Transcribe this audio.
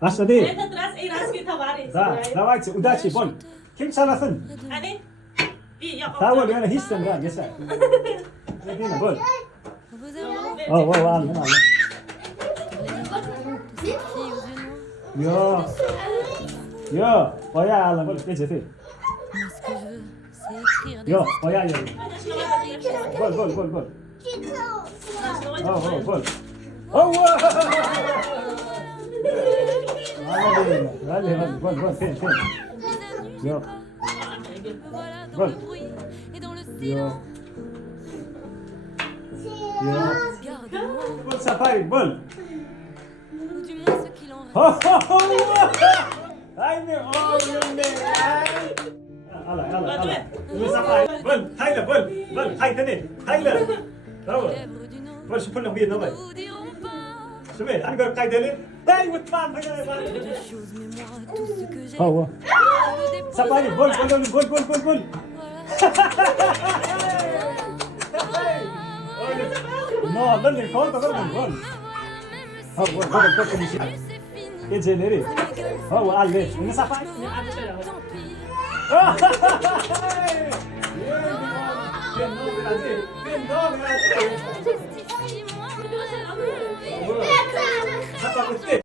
Başladı. Это раз и раз и товарищ. Да, давайте, удачи, Bon. Kim çalasın? Hani? Bir yok. Tamam, yani hiç sen rahat, yaşa. Ne diyeyim, Bon. Aldım. Yo, bayağı aldım, Bon, geçti. Yo, bayağı yedim. Bol. Bol. Hadi, bol, sen. Yo. Bol. Yo. Bol safari, bol. Haydi oğlum be. Ala. Bol safari, bol. Haydi, bol. Haydi. Bravo. Bol şu pulun bir ne var? Şöyle, hani gör kaydeli. Hey, mutfağım böyle var. Oh, Safari, bol. No, dale, bol. Bol. Geceleri. Alle. Bunu Safari. Ben